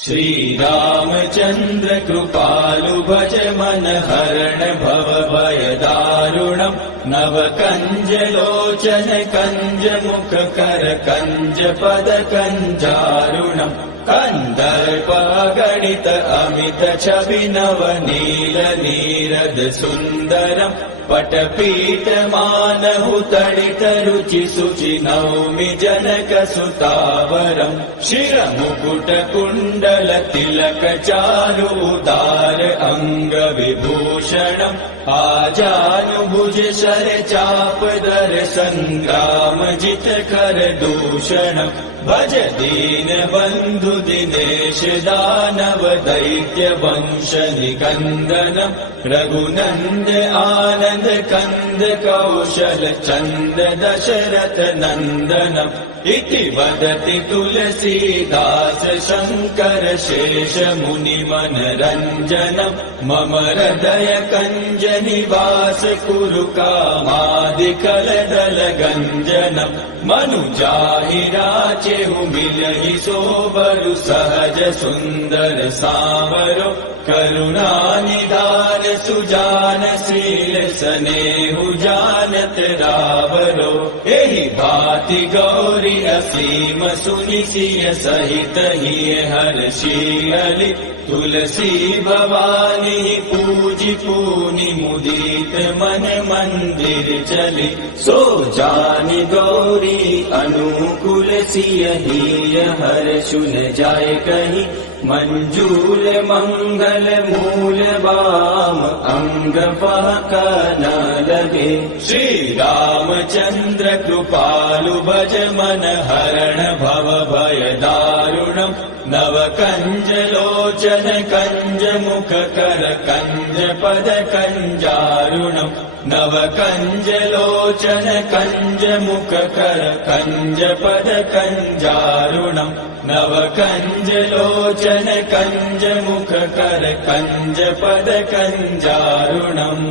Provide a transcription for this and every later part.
श्रीरामचन्द्र कृपालु भज मन हरण भव भय दारुणम् नव कंज लोचन कंज मुख कर कंज पद कंजारुणम् कंदर्प गणित अमित छवि नव नील नीरद सुन्दरम् पटपीठ मानहु तडित रुचि सुचि नौमि जनक सुतावरम् शिर मुकुट कुण्डल तिलक चारु उदार अंग विभूषणम् आजानुभुज शर चाप दर संग्राम जित कर दूषणम् भज दीन बंधु दिनेश दानव दैत्य वंश निकंदनम् रघुनंद आनंद कंद कौशल चंद दशरथ नंदनम् इति वदति तुलसीदास शंकर शेष मुनि मनरंजनम् मम हृदय कंज निवास कुरु कामादिकल दल गंजनम् मनुजाहि राचेहु मिलहि सोबरु सहज सुंदर सावरो करुणा निधान सुजान शील स्नेहु जानत रावरो एहि भांति गौरी असीम सुनि सिय सहित हिय हर्षि तुलसी भवानी पूजि पूनि मुदित मन मंदिर चली सो जानि गौरी अनुकूल सिय हिय हर्षु न जाय कहीं मंजूल मंगल मूल बाम अंग पहक न लगे श्री रामचंद्र कृपालु भज मन हरण भव भय दारुणम् नव कंज लोचन कंज मुख कर कंज पद कंजारुणम् नव कंज लोचन कंज मुख कर कंज पद कंजारुणम् नव कंज लोचन कंज मुख कर कंज पद कंजारुणम्।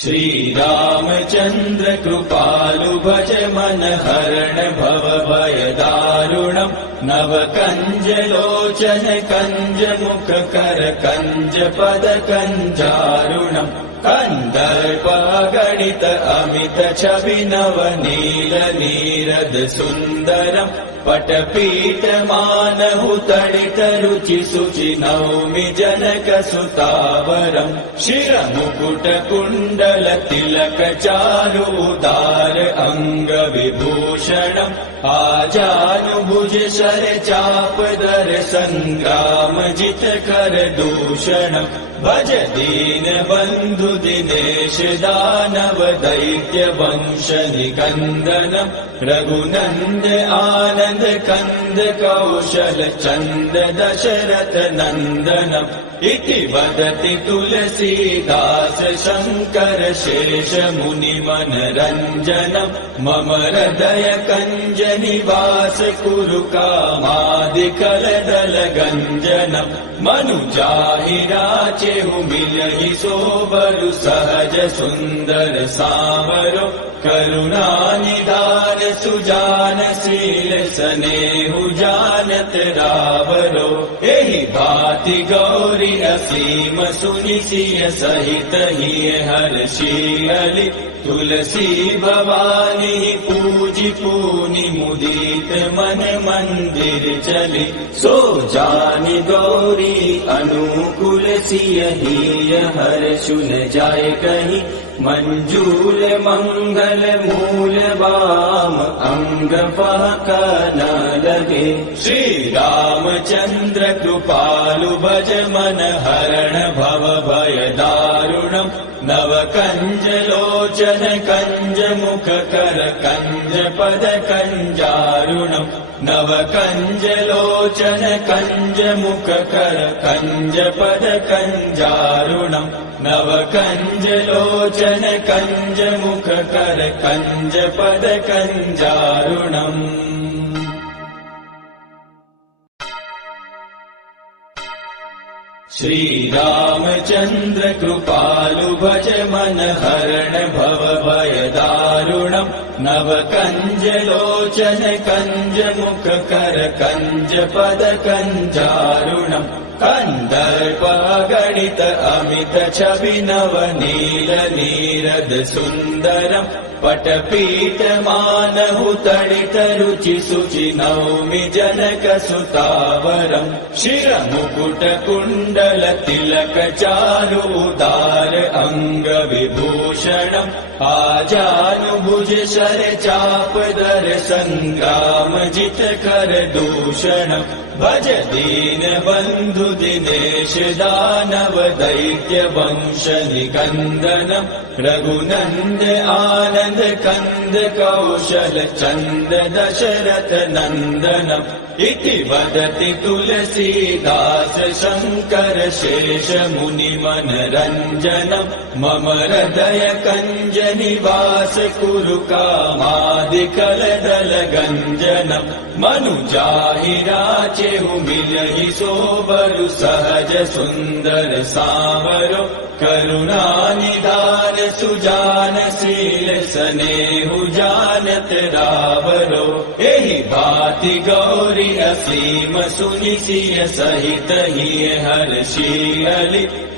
श्री रामचंद्र कृपालु भज मन हरण भव भय दारुणम् नव कंज लोचन कंज मुख कर कंज पद कंजारुणम् कंदर्प गणित अमित छवि नव नील नीरद सुन्दरम् पटपीठ मानहु तडित रुचि सुचि नौमि जनक सुतावरम् शिर मुकुट कुण्डल तिलक चारु उदार अंग विभूषणम् आजानुभुज शर चाप दर संग्राम जित कर दूषणम् भज दीन बंधु दिनेश दानव दैत्य वंश निकंदनम् रघुनंद आनंद कंद कौशल चंद दशरथ नंदनम् इति वदति तुलसीदास शंकर शेष मुनि मनरंजनम् मम हृदय कंज निवास कुरु कामादिकल दल गंजनम् मनुजाहि राचेहु मिलहि सोबरु सहज सुंदर सावरो करुणा निधान सुजान शील स्नेहु जानत रावरो एहि भांति गौरी असीम सुनि सिय सहित हिय हर्षि तुलसी भवानी पूजि पूनि मुदित मन मंदिर चली सो जानि गौरी अनुकूल सिय हिय हर्षु न जाय कहीं मंजूल मंगल मूल बाम अंग पहक न लगे श्री रामचंद्र कृपालु भज मन हरण भव भय दारुणम् नव कंज लोचन कंज मुख कर कंज पद कंजारुणम् नव कंज लोचन कंज मुख कर कंज पद कंजारुणम् नव कंज लोचन कंज मुख कर कंज पद कंजारुणम्। श्रीरामचन्द्र कृपालु भज मन हरण भव भय दारुणम् नव कंज लोचन कंज मुख कर कंज पद कंजारुणम् कंदर्प गणित अमित छवि नव नील नीरद सुन्दरम् पटपीठ मानहु तडित रुचि सुचि नौमि जनक सुतावरम् शिर मुकुट कुण्डल तिलक चारु उदार अंग विभूषणम् आजानुभुज शर चाप दर संग्राम जित कर दूषणम् भज दीन बंधु दिनेश दानव दैत्य वंश निकंदनम् रघुनंद आनंद कंद कौशल चंद दशरथ नंदनम् इति वदति तुलसीदास शंकर शेष मुनि मनरंजनम् मम हृदय कंज निवास कुरु कामादिकल दल गंजनम् मनुजाहि राचेहु मिलहि सोबरु सहज सुंदर सावरो करुणा निधान सुजान शील सनेहु जानत रावरो एहि भाति गौरी असीम सुनि सिय सहित हिय हर्षि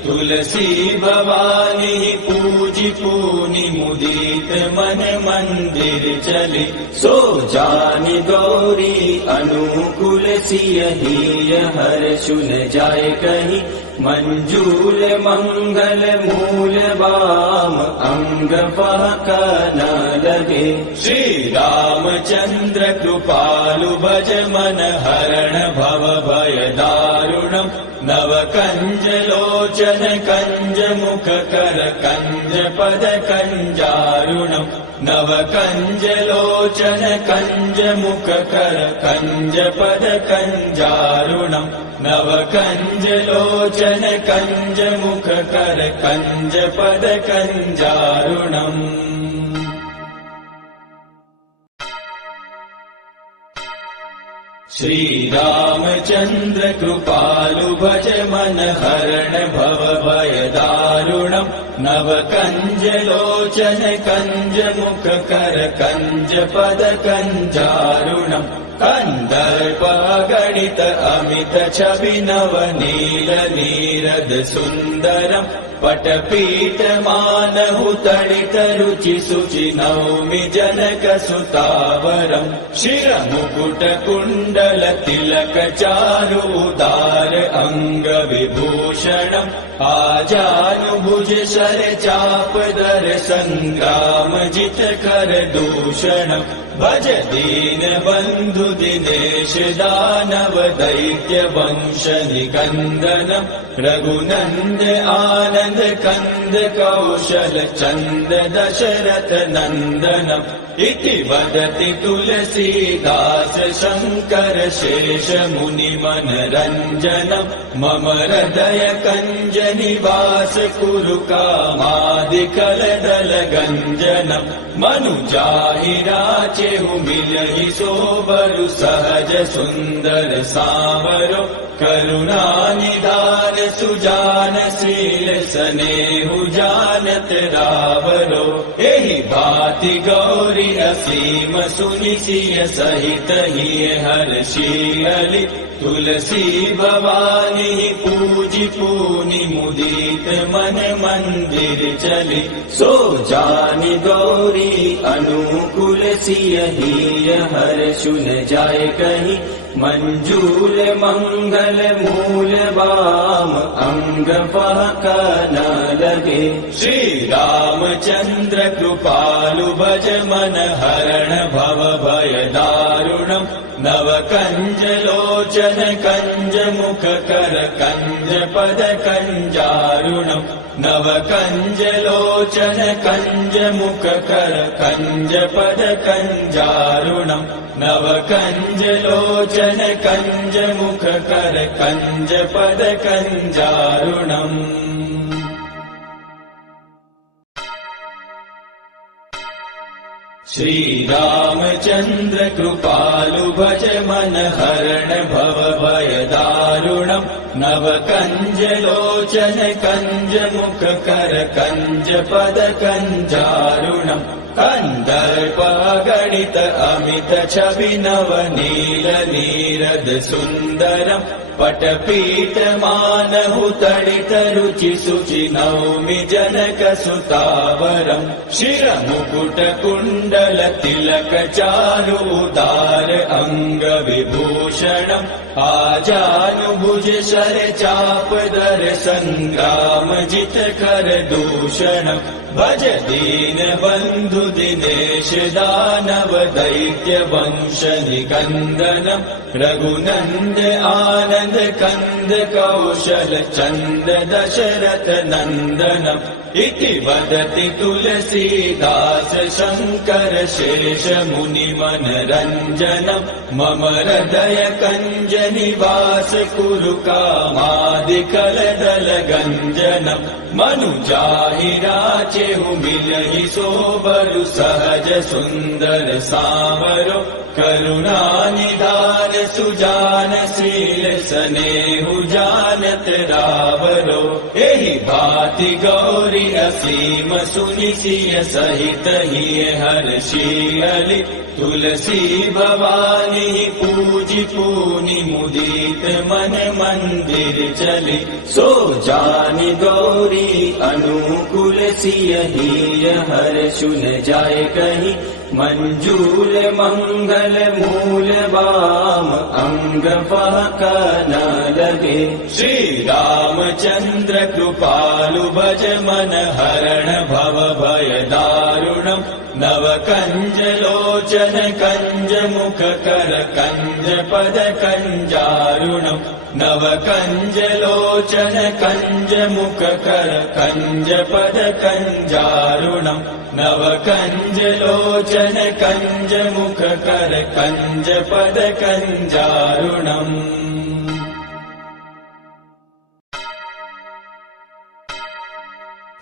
तुलसी भवानी पूजि पूनि मुदित मन मंदिर चली सो जानि गौरी अनुकूल सिय हिय हर्षुन जाय कहि मंजूल मंगल मूल वाम अंग पहक न लगे श्री रामचंद्र कृपालु भज मन हरण भव भय दारुणम् नव कंज लोचन कंज मुख कर कंज पद कंजारुणम् नव कंज लोचन कंज मुख कर कंज पद कंजारुणम् नव कंज लोचन कंज मुख कर कंज पद कंजारुणम् श्री रामचंद्र कृपालु भज मन हरण भव भय दारुणम् नव कंज लोचन कंज मुख कर कंज पद कंजारुणम् कंदर्प गणित अमित छवि नव नील नीरद सुन्दरम् पटपीठ मानहु तडित रुचि सुचि नौमि जनक सुतावरम् शिर मुकुट कुण्डल तिलक चारु उदार अंग विभूषणम् आजानुभुज शर चाप दर संग्राम जित कर दूषणम् भज दीन बंधु दिनेश दानव दैत्य वंश निकंदनम् रघुनंद आनंद कंद कौशल चंद दशरथ नंदनम् इति वदति तुलसीदास शंकर शेष मुनि मनरंजनम् मम हृदय कंज निवास कुरु कामादिकल दल गंजनम् मनुजाहि राचेहु मिलहि सोबरु सहज सुंदर सावरो करुणा निधान सुजान शील सनेहु जानत रावरो एहि भाति गौरी असीम सुनि सिय सहित हिय हर्षि तुलसी भवानी पूजि पूनि मुदित मन मंदिर चली सो जानि गौरी अनुकूल सिय हिय हर्षुन जाय कहि मंजूल मंगल मूल वाम अंग पहक न लगे श्री रामचंद्र कृपालु भज मन हरण भव भय दारुणम् नव कंज लोचन कंज मुख कर कंज पद कंजारुणम् नव कंज लोचन कंज मुख कर कंज पद कंजारुणम् नव कंज लोचन कंज मुख कर कंज पद कंजारुणम् श्रीरामचन्द्र कृपालु भज मन हरण भव भय दारुणम् नव कंज लोचन कंज मुख कर कंज पद कंजारुणम् कंदर्प गणित अमित छवि नव नील नीरद सुन्दरम् पटपीठ मानहु तडित रुचि सुचि नौमि जनक सुतावरम् शिर मुकुट कुण्डल तिलक चारु उदार अंग विभूषणम् आजानुभुज शर चाप दर संग्राम जित कर दूषणम् भज दीन बंधु दिनेश दानव दैत्य वंश निकंदनम् रघुनंद आनंद कंद कौशल चंद दशरथ नंदनम् इति वदति तुलसीदास शंकर शेष मुनि मनरंजनम् मम हृदय कंज निवास कुरु कामादिकल दल गंजनम् मनुजाहि राचेहु मिलहि सोबरु सहज सुंदर सावरो करुणा निधान सुजान शील सनेहु जानत रावरो एहि भाति गौरी असीम सुनि सिय सहित हिय हर्षियलि तुलसी भवानी पूजि पूनि मुदित मन मंदिर चली सो जानि गौरी अनुकूल सिय हिय हर्षु न जाय कहि मंजूल मंगल मूल वाम अंग फहक न लगे श्री रामचंद्र कृपालु भज मन हरण भव भय दारुणम् नव कंज लोचन कंज मुख कर कंज पद कंजारुणम् नव कंज लोचन कंज मुख कर कंज पद कंजारुणम् नव कंज लोचन कंज मुख कर कंज पद कंजारुणम्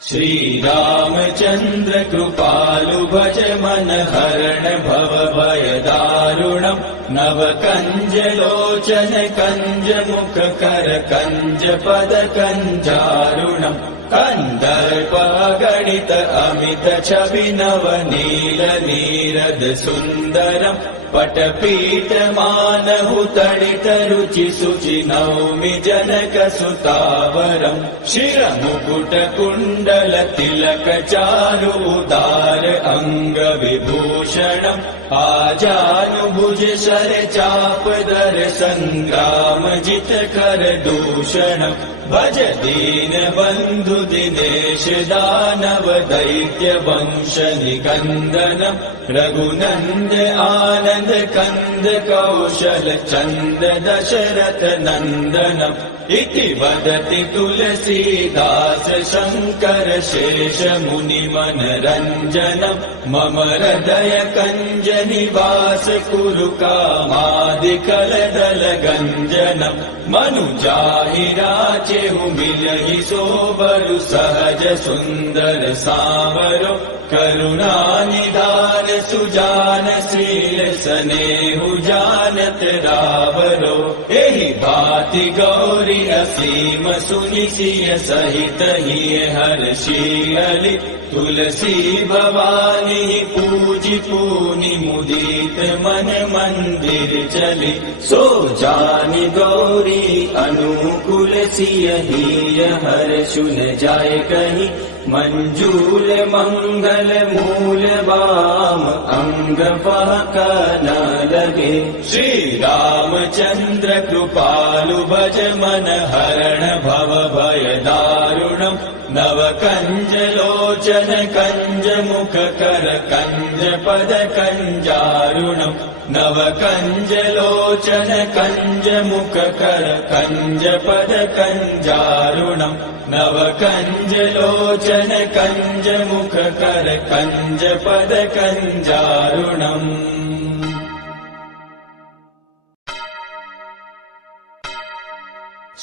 श्री रामचंद्र कृपालु भज मन हरण भव भय दारुणम् नव कंज लोचन कंज मुख कर कंज पद कंजारुणम् कंदर्प गणित अमित छवि नव नील नीरद सुन्दरम् पटपीठ मानहु तडित रुचि सुचि नौमि जनक सुतावरम् शिर मुकुट कुण्डल तिलक चारु उदार अंग विभूषणम् आजानुभुज शर चाप दर संग्राम जित कर दूषणम् भज दीन बंधु दिनेश दानव दैत्य वंश निकंदनम् रघुनंद आनंद कंद कौशल चंद दशरथ नंदनम् इति वदति तुलसीदास शंकर शेष मुनि मनरंजनम् मम हृदय कंज निवास कुरु कामादिकल दल गंजनम् मनुजाहि राचेहु मिलहि सोबरु सहज सुंदर सावरो करुणा निधान सुजान शील सनेहु जानत रावरो एहि भाति गौरी असीम सुनि सिय सहित हिय हर्षियलि तुलसी भवानी पूजि पूनि मुदित मन मंदिर चली सो जानि गौरी अनुकूल सिय हिय हर्षु न जाय कहि मंजूल मंगल मूल वाम अंग फहक न लगे श्री रामचंद्र कृपालु भज मन हरण भव भय दारुणम् नव कंज लोचन कंज मुख कर कंज पद कंजारुणम् नव कंज लोचन कंज मुख कर कंज पद कंजारुणम् नव कंज लोचन कंज मुख कर कंज पद कंजारुणम्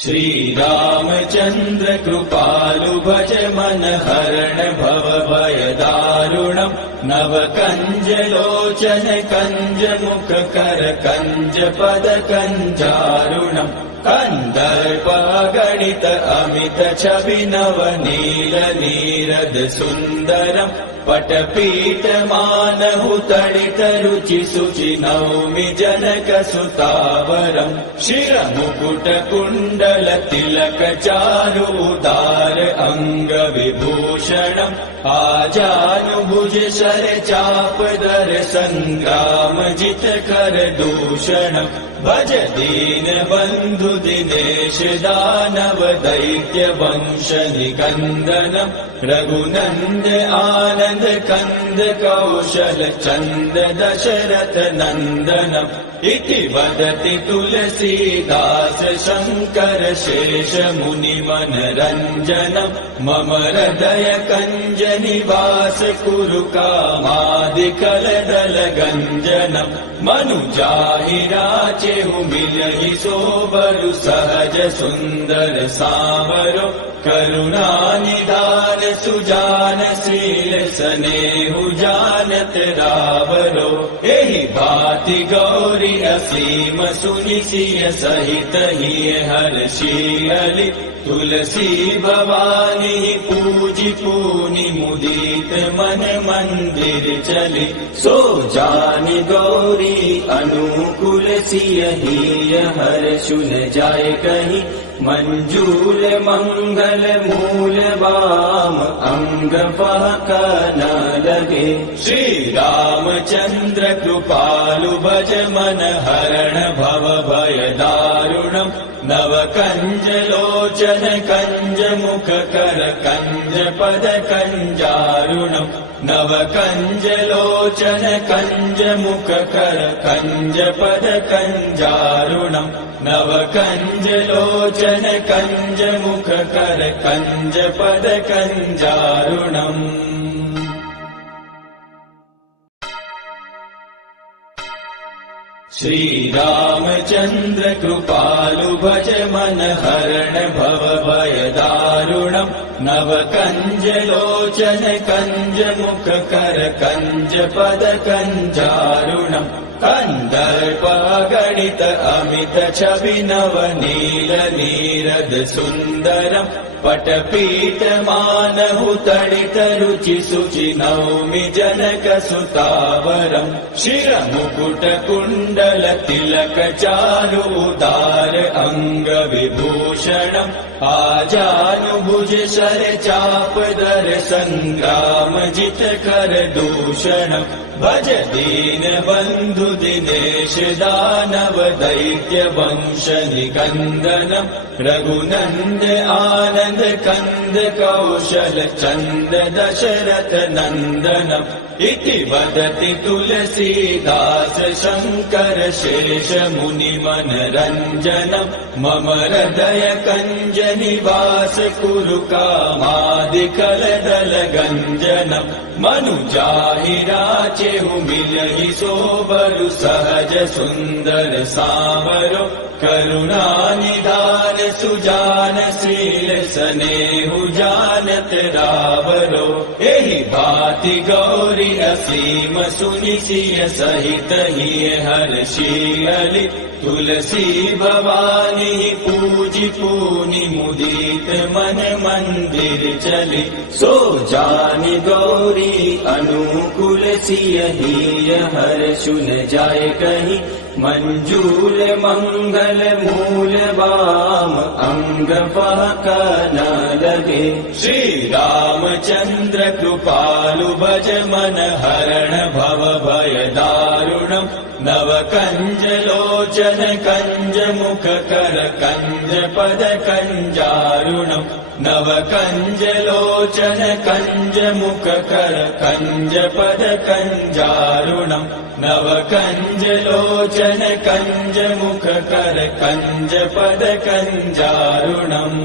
श्री रामचंद्र कृपालु भज मन हरण भव भय दारुणम् नव कञ्जलोचन कञ्जमुखकर कञ्जपद कञ्जारुणम् कन्दर्पगणित अमित छवि नवनील नीरद सुन्दरम् पटपीठ मानहु तडित रुचि शुचि नौमि जनक सुतावरम् शिरमुकुट कुण्डल तिलक चारुदार अङ्ग विभूषणम् आजानुभुज शर चापदर सङ्ग्राम जित कर दूषणम् भज दीन बन्धु दिनेश दानव दैत्य वंश निकन्दनम् रघुनन्द आनन्द कन्द कौशल चन्द दशरथ नन्दनम् इति वदति तुलसीदास शङ्कर शेष मुनि मनरञ्जनम् मम हृदय कञ्ज निवास कुरु कामादिकलदल गञ्जनम् मनुजाहि राचेहु मिलहि सोबरु सहज सुन्दर सावरो करुणानिधान सुजान शील स्नेहु जानत रावरो एहि भाति गौरी असीम सुनि सिय सहित हिय हर्षियलि तुलसी भवानी पूजि पूनि मुदित मन मंदिर चली सो जानि गौरी अनुकूल सिय हिय हर्षु न जाय कहि मंजूल मंगल मूल वाम अंग फहक न लगे श्री रामचंद्र कृपालु भज मन हरण भव भय दारुणम् नव कंज लोचन कंज मुख कर कंज पद कंजारुणम् नव कंज लोचन कंज मुख कर कंज पद कंजारुणम् नव कंज लोचन कंज मुख कर कंज पद कंजारुणम् श्री रामचंद्र कृपालु भज मन हरण भव भय दारुणम् नव कंज लोचन कंज मुख कर कंज पद कंजारुणम् कन्दर्पगणित अमित छवि नवनील नीरद सुन्दरम् पटपीठ मानहु तडित रुचि शुचि नौमि जनक सुतावरम् शिरमुकुट कुण्डल तिलक चारुदार अङ्ग विभूषणम् आजानुभुज शर चापदर सङ्ग्राम जित कर दूषणम् भज दीन बन्धु दिनेश दानव दैत्य वंश निकन्दनम् रघुनन्द आनन्द कन्द कौशल चन्द दशरथ नन्दनम् इति वदति तुलसीदास शङ्कर शेष मुनि मनरञ्जनम् मम हृदय कञ्ज निवास कुरु कामादिकलदल गञ्जनम् मनुजाहि राचेहु मिलहि सोबरु सहज सुन्दर सावरो करुणानिधान सुजान शील स्नेहु जानत रावरो एहि भाति गौरी असीम सुनि सिय सहित हिय हर्षियलि तुलसी भवानी पूजि पूनि मुदित मन मंदिर चली सो जानि गौरी अनुकूल सिय हिय हर्षु न जाय कहि मंजूल मंगल मूल वाम अंग फहक न लगे श्री रामचंद्र कृपालु भज मन हरण भव भय दारुणम् नव कंज लोचन कंज मुख कर कंज पद कंजारुणम् नव कंज लोचन कंज मुख कर कंज पद कंजारुणम् नव कंज लोचन कंज मुख कर कंज पद कंजारुणम्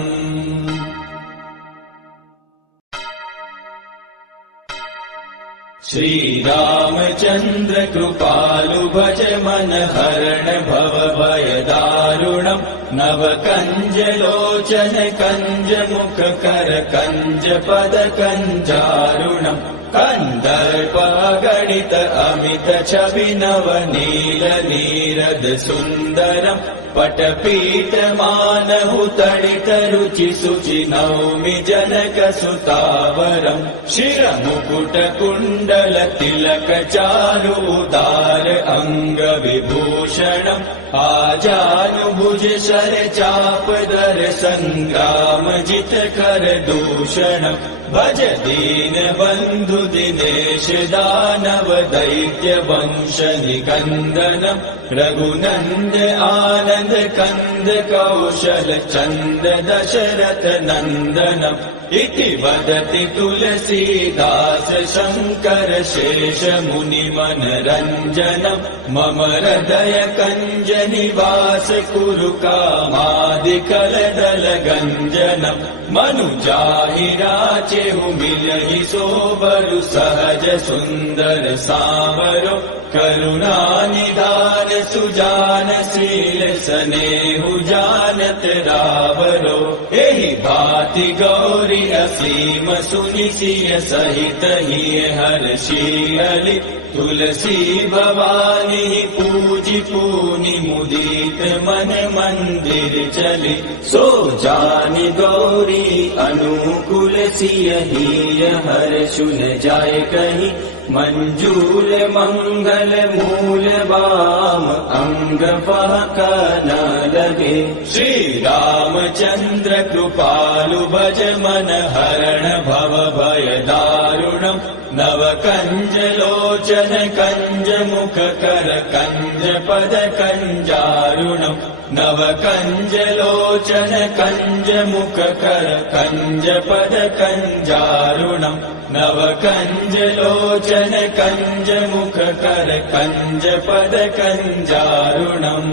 श्री रामचंद्र कृपालु भज मन हरण भव भय दारुणम् नव कंज लोचन कंज मुख कर कंज पद कंजारुणम् कन्दर्पगणित अमित छवि नवनील नीरद सुन्दरम् पटपीठ मानहु तडित रुचि शुचि नौमि जनक सुतावरम् शिरमुकुट कुण्डल तिलक चारु उदार अङ्ग विभूषणम् आजानुभुज शर चाप दर सङ्ग्राम जित कर दूषणम् भज दीन बन्धु दिनेश दानव दैत्य वंश निकन्दनम् रघुनन्द आनन्द कन्द कौशल चन्द दशरथ नन्दनम् इति वदति तुलसीदास शङ्कर शेष मुनि मनरञ्जनम् मम हृदय कञ्ज निवास कुरु कामादिकलदल गञ्जनम् मनुजाहि राचेहु मिलहि सोबरु सहज सुन्दर सावरो करुणा निधान सुजान शील स्नेहु जानत रावरो एहि भाति गौरी असीम सुनि सिय सहित हिय हर्षियलि तुलसी भवानी पूजि पूनि मुदित मन मंदिर चली सो जानि गौरी अनुकूल सिय हिय हर्षुन जाय कहि मंजूल मंगल मूल वाम अंग बहक न लगे श्री रामचंद्र कृपालु भज मन हरण भव भय दारुणम् नव कंज लोचन कंज मुख कर कंज पद कंजारुणम् नव कंज लोचन कंज मुख कर कंज पद कंजारुणम् नव कंज लोचन कंज मुख कर कंज पद कंजारुणम्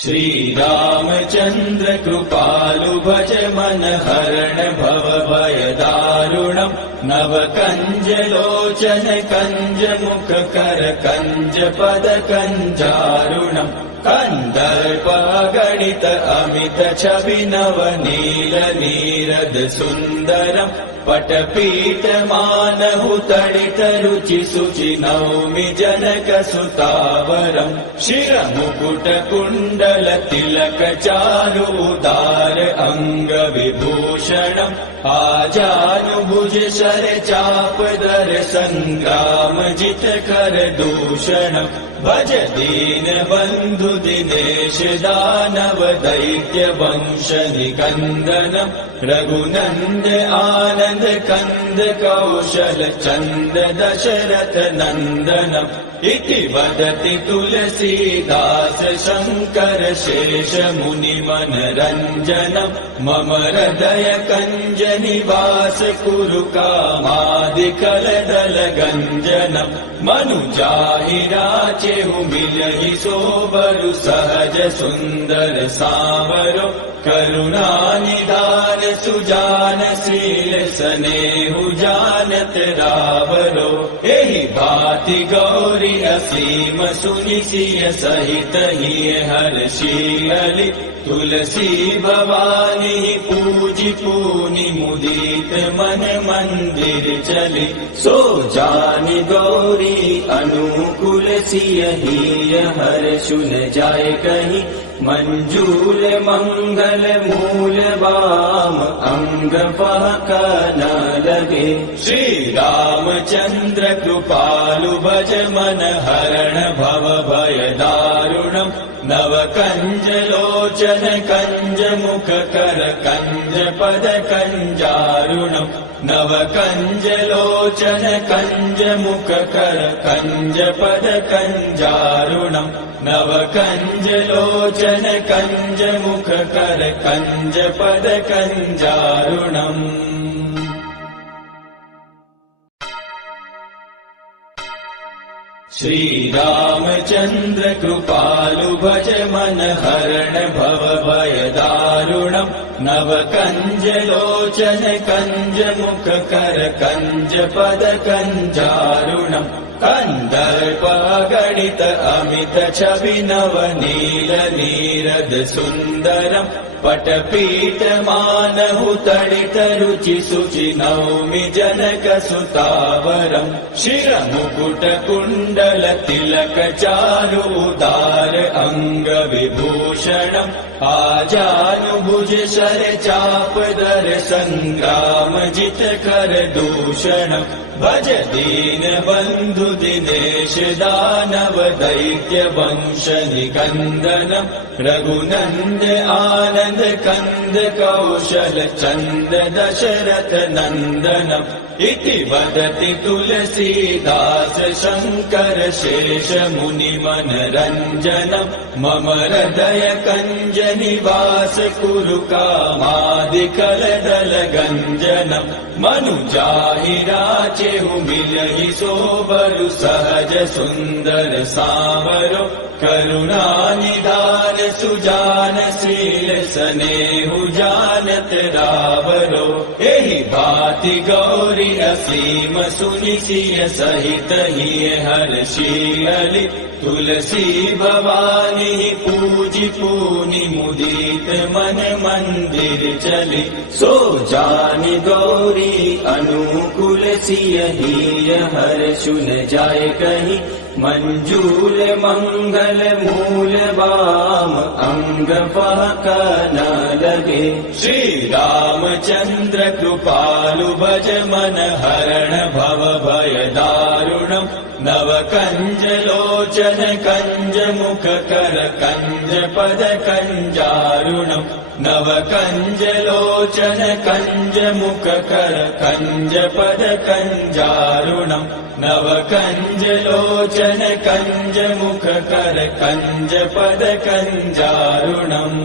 श्री रामचंद्र कृपालु भज मन हरण भव भय दारुणम् नव कंज लोचन कंज मुख कर कंज पद कंजारुणम् कन्दर्पगणित अमित छवि नवनील नीरद सुन्दरम् पटपीठ मानहु तडित रुचि शुचि नौमि जनक सुतावरम् शिरमुकुट कुण्डल तिलक चारु उदार अङ्ग विभूषणम् आजानुभुज शर चाप दर सङ्ग्राम जित कर दूषणम् भज दीन बन्धु दिनेश दानव दैत्य वंश निकन्दनम् रघुनन्द आनन्द कन्द कौशल चन्द दशरथ नन्दनम् इति वदति तुलसीदास शङ्कर शेष मुनि मनरञ्जनम् मम हृदय कञ्ज निवास कुरु कामादिकलदल गञ्जनम् मनुजाहि राचेहु मिलहि सोबरु सहज सुन्दर सावरो करुणा निधान सुजान शील स्नेहु जानत रावरो एहि भाति गौरी असीम सुनि सिय सहित हिय हर्षियलि तुलसी भवानी पूजि पूनि मुदित मन मंदिर चली सो जानि गौरी अनुकूल सिय हिय हर्षुन जाय कहि मंजूल मंगल मूल वाम अंग बहक न लगे श्री रामचंद्र कृपालु भज मन हरण भव भय दारुणम् नव कंज लोचन कंज मुख कर कंज पद कंजारुणम् नव कंज लोचन कंज मुख कर कंज पद कंजारुणम् नव कंज लोचन कंज मुख कर कंज पद कंजारुणम् श्री रामचंद्र कृपालु भज मन हरण भव भय दारुणम् नव कंज लोचन कंज मुख कर कंज पद कंजारुणम् कन्दर्पगणित अमित छवि नवनील नीरद सुन्दरम् पटपीठमानहु तडित रुचि शुचि नौमि जनकसुतावरम् शिरमुकुट कुण्डल तिलक चारुदार अङ्गविभूषणम् आजानुभुज शर चापदर सङ्ग्राम जित कर दूषणम् भज दीन बन्धु दिनेश दानव दैत्य वंश निकन्दनम् रघुनन्द आनन्द कन्द कौशल चन्द दशरथ नन्दनम् इति वदति तुलसीदास शङ्कर शेष मुनि मनरञ्जनम् मम हृदय कञ्ज निवास कुरु कामादिकलदल गञ्जनम् मनुजाहि राचेहु मिलहि सोबरु सहज सुन्दर सावरो करुणा निधान सुजान शील सनेहु जानत रावरो एहि भाति गौरी असीम सुनि सिय सहित हिय हर्षियलि तुलसी भवानी पूजि पूनि मुदित मन मंदिर चली सो जानि गौरी अनुकूल सिय हिय हर्षुन जाय कहि मंजूल मंगल मूल वाम अंग फहक न लगे श्री रामचंद्र कृपालु भज मन हरण भव भय दारुणम् नव कंज लोचन कंज मुख कर कंज पद कंजारुणम् नव कंज लोचन कंज मुख कर कंज पद कंजारुणम् नव कंज लोचन कंज मुख कर कंज पद कंजारुणम्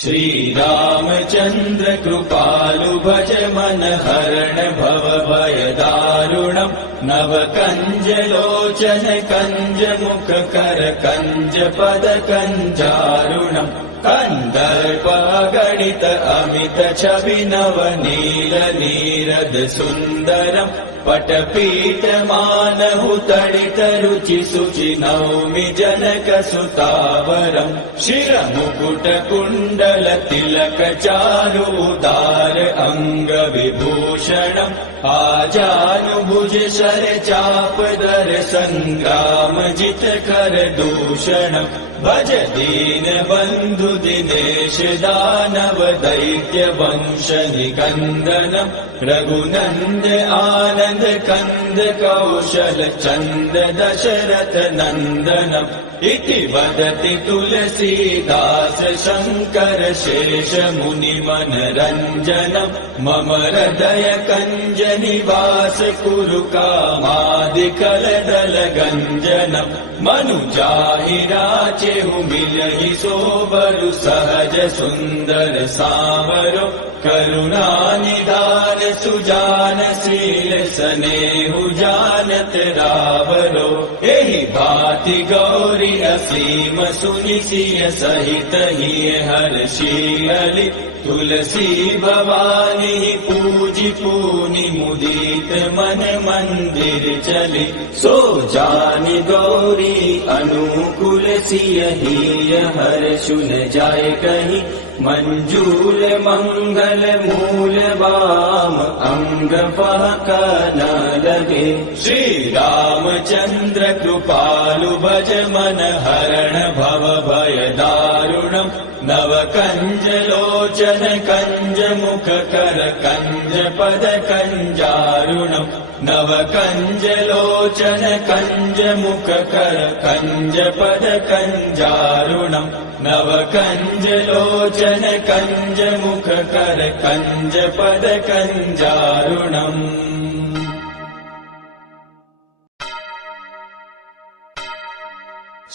श्री रामचंद्र कृपालु भज मन हरण भव भय दारुणम् नव कंज लोचन कंज मुख कर कंज पद कंजारुणम् कंदर्प गणित अमित छवि नव नील नीरद सुन्दरम् पटपीठ मानहु तडित रुचि शुचि नौमि जनक सुतावरम् शिरमुकुट कुण्डल तिलक चारुदार अंग विभूषणम् आजानुभुज शर चापदर सङ्ग्राम जित कर दूषणम् भज दीन बन्धु दिनेश दानव दैत्य वंश निकन्दनम् रघुनन्द आनन्द कन्द कौशल चन्द दशरथ नन्दनम् इति वदति तुलसीदास शङ्कर शेष मुनि मनरञ्जनम् मम हृदय कञ्ज निवास कुरु कामादिकलदल गञ्जनम् मनुजाहि राचेहु मिलहि सोबरु सहज सुन्दर सावरो करुणा निधान सुजान शील सनेहु जानत रावरो एहि भाति गौरी असीम सुनि सिय सहित हिय हर्षियलि तुलसी भवानी पूजि पूनि मुदित मन मंदिर चली सो जानि गौरी अनुकूल सिय हिय हर्षुन जाय कहि मंजूल मंगल मूल वाम अंग फहक न लगे श्री रामचंद्र कृपालु भज मन हरण भव भय दारुणम् नव कंज लोचन कंज मुख कर कंज पद कंजारुणम् नव कंज लोचन कंज मुख कर कंज पद कंजारुणम् नव कंज लोचन कंज मुख कर कंज पद कंजारुणम्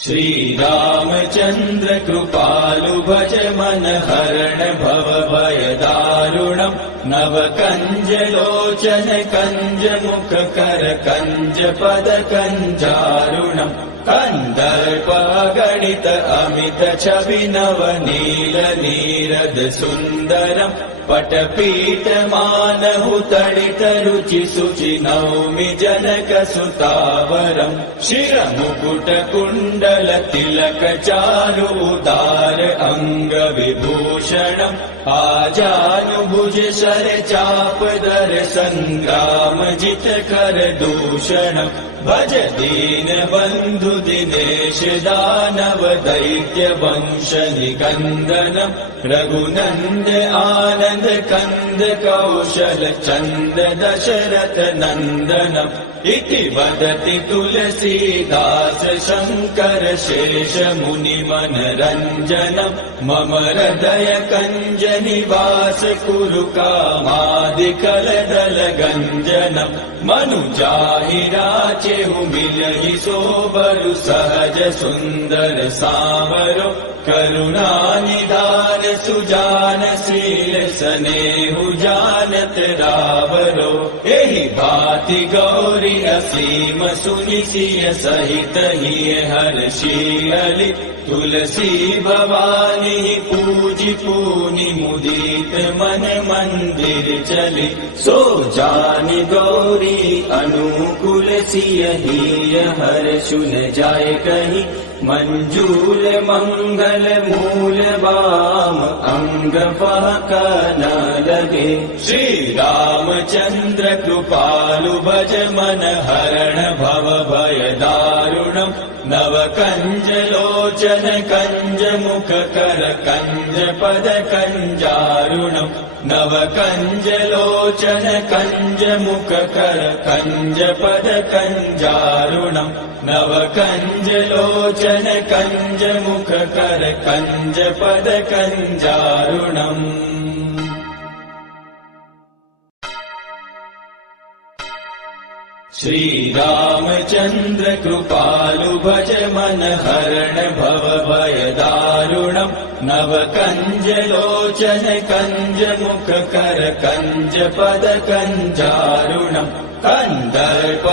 श्री रामचंद्र कृपालु भज मन हरण भव भय दारुणम् नव कंज लोचन कंज मुख कर कंज पद कंजारुणम् कंदर्प गणित अमित छवि नव नील नीरद सुन्दरम् पटपीठ मानहु तडित रुचि शुचि नौमि जनक सुतावरम् शिरमुकुट कुण्डल तिलक चारु उदार अंग विभूषणम् आजानुभुज शर चाप दर संग्राम जित कर दूषणम् भज दीन बंधु दिनेश दानव दैत्य वंश निकंदनम् रघुनंद आनंद कंद कौशल चंद दशरथ नंदनम् इति वदति तुलसीदास शंकर शेष मुनि मनरंजनम् मम हृदय कंज निवास कुरु कामादिकल दल गंजनम् मनुजाहि राचेहु मिलहि सोबरु सहज सुंदर सावरो करुणा निधान सुजान शील स्नेहु जानत रावरो एहि भांति गौरी असीम सुनि सिय सहित हिय हर्षियलि तुलसी भवानी पूजि पूनि मुदित मन मंदिर चली सो जानि गौरी अनुकूल सिय हिय हर्षु न जाय कहि मंजूल मंगल मूल वाम अंग फहक न लगे श्री रामचंद्र कृपालु भज मन हरण भव भय दारुणम् नव कंज लोचन कंज मुख कर कंज पद कंजारुणम् नव कंज लोचन कंज मुख कर कंज पद कंजारुणम् नव कंज लोचन कंज मुख कर कंज पद कंजारुणम् श्री रामचंद्र कृपालु भज मन हरण भव भय दारुणम् नव कंज लोचन कंज मुख कर कंज पद कंजारुणम् कंदर्प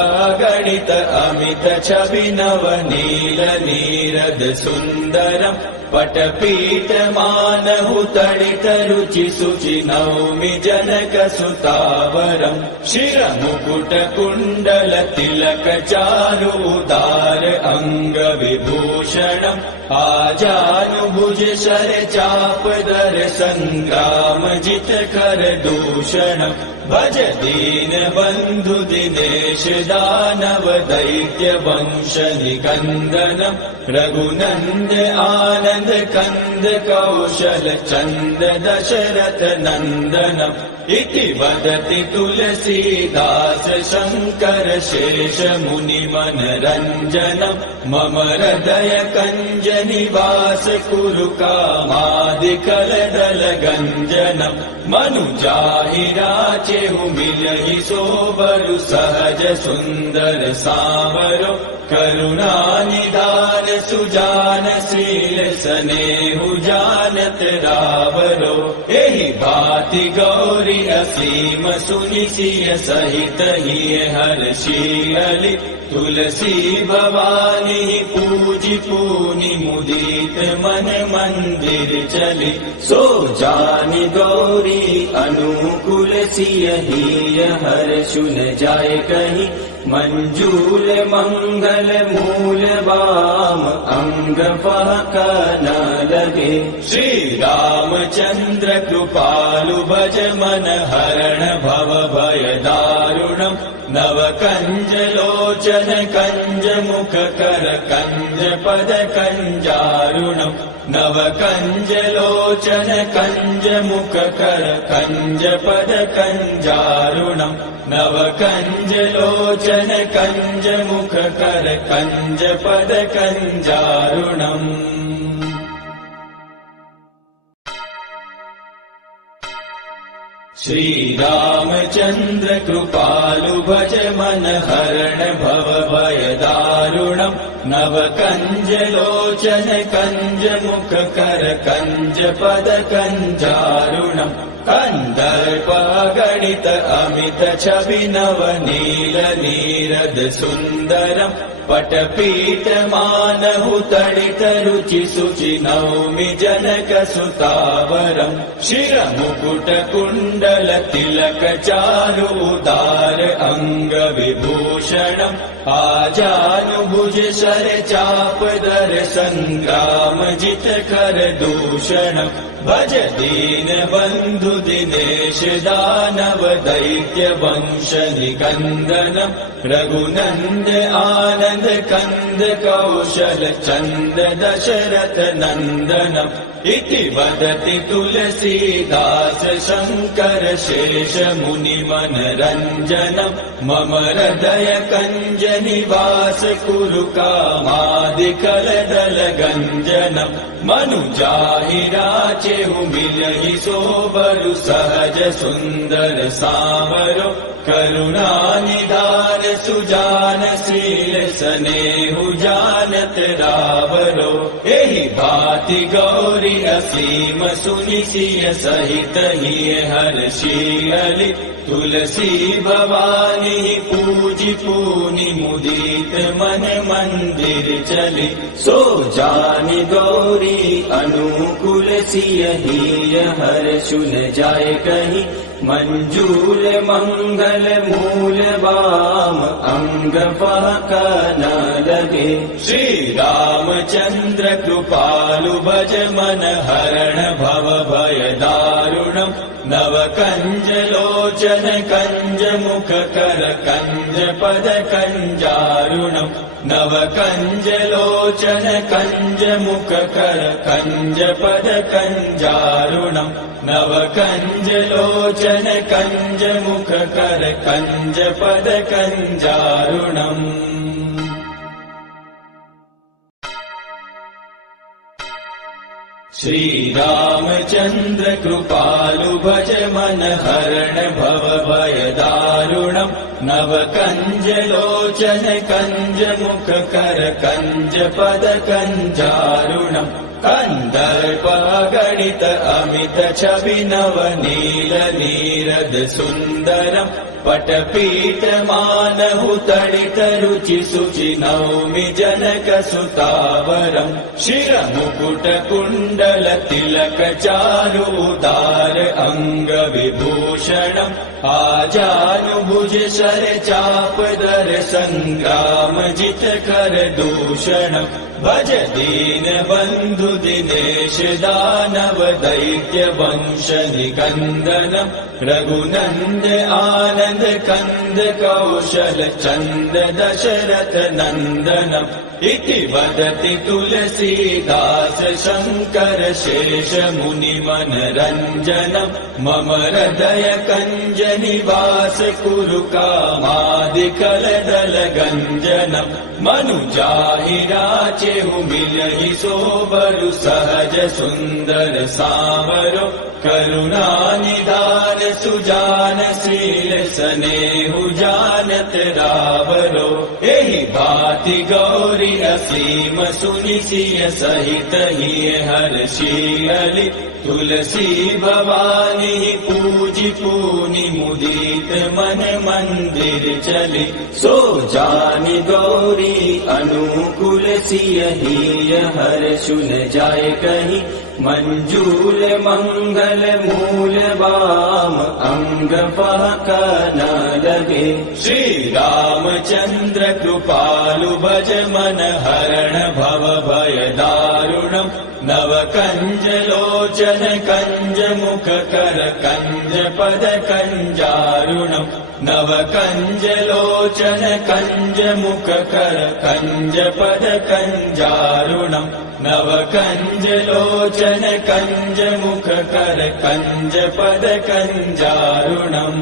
गणित अमित छवि नव नील नीरद सुंदरम् पटपीठ मानहु तडित रुचि शुचि नौमि जनक सुतावरम् शिरमुकुट कुण्डल तिलक चारु उदार अंग विभूषणम् आजानुभुज शर चाप दर संग्राम जित कर दूषणम् भज दीन बंधु दिनेश दानव दैत्य वंश निकंदनम् रघुनंद आनंद कंद कौशल चंद दशरथ नंदनम् इति वदति तुलसीदास शंकर शेष मुनि मनरंजनम् मम हृदय कंज निवास कुरु कामादिकल दल गंजनम् मनुजाहि राचेहु मिलहि सोबरु सहज सुंदर सावरो करुणा निधान सुजान शील स्नेहु जानत रावरो एहि भांति गौरी असीम सुनि सिय सहित हिय हर्षियलि तुलसी भवानी पूजि पूनि मुदित मन मंदिर चली सो जानि गौरी अनुकूल सिय हिय हर्षु न जाय कहि मंजूल मंगल मूल वाम अंग फहक न लगे श्री रामचंद्र कृपालु भज मन हरण भव भय दारुणम् नव कंज लोचन कंज मुख कर कंज पद कंजारुणम् नव कंज लोचन कंज मुख कर कंज पद कंजारुणम् नव कंज लोचन कंज मुख कर कंज पद कंजारुणम् श्री रामचंद्र कृपालु भज मन हरण भव भय दारुणम् नव कंज लोचन कंज मुख कर कंज पद कंजारुणम् कंदर्प गणित अमित छवि नव नील नीरद सुंदरम् पटपीठमानहु तडित रुचि शुचि नौमि जनक सुतावरम् शिरमुकुट कुण्डल तिलक चारु उदार अंग विभूषणम् आजानुभुज शर चाप दर संग्राम जित कर दूषणम् भज दीन बंधु दिनेश दानव दैत्य वंश निकंदनम् रघुनंद आनंद कंद कौशल चंद दशरथ नंदनम् इति वदति तुलसीदास शंकर शेष मुनि मनरंजनम् मम हृदय कंज निवास कुरु कामादिकल दल गंजनम् मनुजाहि राचेहु मिलहि सोबरु सहज सुंदर सावरो करुणा निधान सुजान शील स्नेहु जानत रावरो एहि भाति गौरी असीम सुनि सिय सहित हिय हर्षियलि तुलसी भवानी पूजि पूनि मुदित मन मंदिर चली सो जानि गौरी अनुकूल सिय हिय हर्षुल जाय कहीं मंजूल मंगल मूल वाम अंग बहक न लगे श्री रामचंद्र कृपालु भज मन हरण भव भय दारुणम् नव कंज लोचन कंज मुख कर कंज पद कंजारुणम् नव कंज लोचन कंज मुख कर कंज पद कंजारुणम् नव कंज लोचन कंज मुख कर कंज पद कंजारुणम् श्री रामचंद्र कृपालु भज मन हरण भव भय दारुणम् नव कंज लोचन कंज मुख कर कंज पद कंजारुणम् कंदर्प गणित अमित छवि नव नील नीरद सुंदरम् पटपीठ मानहु तडित रुचि शुचि नौमि जनक सुतावरम् शिरमुकुट कुण्डल तिलक चारु उदार अंग विभूषणम् आजानुभुज शर चाप दर संग्राम जित कर दूषणम् भज दीन बंधु दिनेश दानव दैत्य वंश निकंदनम् रघुनंद आनंद कंद कौशल चंद दशरथ नंदनम् इति वदति तुलसीदास शंकर शेष मुनि मनरंजनम् मम हृदय कंज निवास कुरु कामादिकल दल गंजनम् मनुजाहि राचेहु मिलहि सोबरु सहज सुंदर सावरो करुणा निधान सुजान शील स्नेहु जानत रावरो एहि भाति गौरी असीम सुनि सिय सहित हिय हर्षियलि तुलसी भवानी पूजि पूनि मुदित मन मंदिर चली सो जानि गौरी अनुकूल सिय हिय हर्षुल जाय कहीं मंजूल मंगल मूल वाम अंग बहक न लगे श्री रामचंद्र कृपालु भज मन हरण भव भय दारुणम् नव कंज लोचन कंज मुख कर कंज पद कंजारुणम् नव कंज लोचन कंज मुख कर कंज पद कंजारुणम् नव कंज लोचन कंज मुख कर कंज पद कंजारुणम्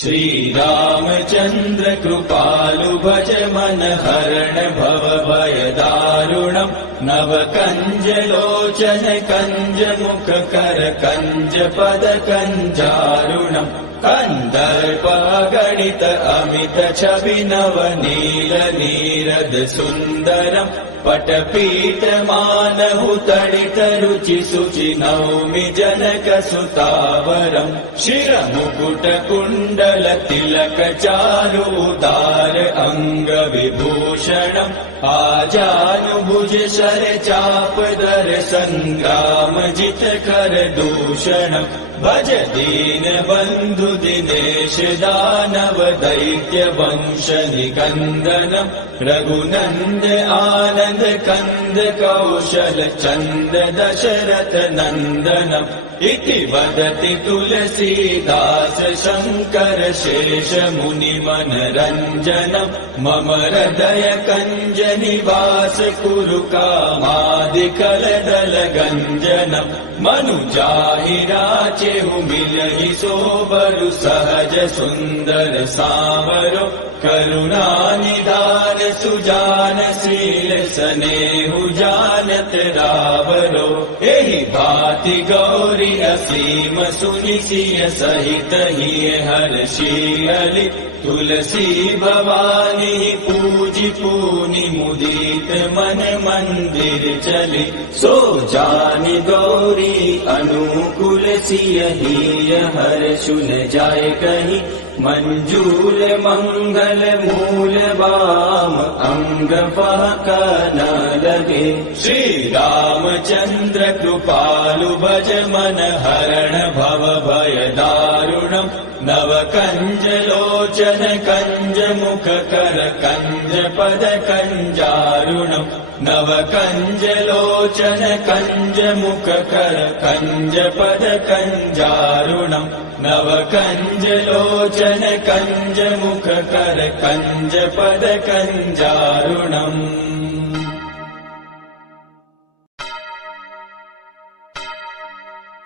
श्री रामचंद्र कृपालु भज मन हरण भव भय दारुणम् नव कंज लोचन कंज मुख कर कंज पद कंजारुणम् कंदर्प गणित अमित छवि नव नील नीरद सुंदरम् पटपीठमानहु तडित रुचि शुचि नौमि जनकसुतावरम् शिरमुकुट कुण्डल तिलक चारुदार अङ्गविभूषणम् आजानुभुज शर चापदर सङ्ग्राम जित कर दूषणम् भज दीन बन्धु दिनेश दानव दैत्य वंश निकन्दनम् रघुनन्द आनन्द कन्द कौशल चन्द दशरथ नन्दनम् इति वदति तुलसीदास शङ्कर शेष मुनि मनरञ्जनम् मम हृदय कञ्ज निवास कुरु कामादिकलदल गञ्जनम् मनुजाहि राचेहु मिलहि सोबरु सहज सुन्दर सावरो करुणा निधान सुजान शील सनेहु जानत रावरो एहि भाति गौरी असीम सुनि सिय सहित हिय हर्षियलि तुलसी भवानी पूजि पूनि मुदित मन मंदिर चली सो जानि गौरी अनुकूल सिय हिय हर्षुन जाय कहि मंजूल मंगल मूल वाम अंग फहक न लगे श्री रामचंद्र कृपालु भज मन हरण भव भय दारुणम् नव कंज लोचन कंज मुख कर कंज पद कंजारुणम् नव कंज लोचन कंज मुख कर कंज पद कंजारुणम् नव कंज लोचन कंज मुख कर कंज पद कंजारुणम्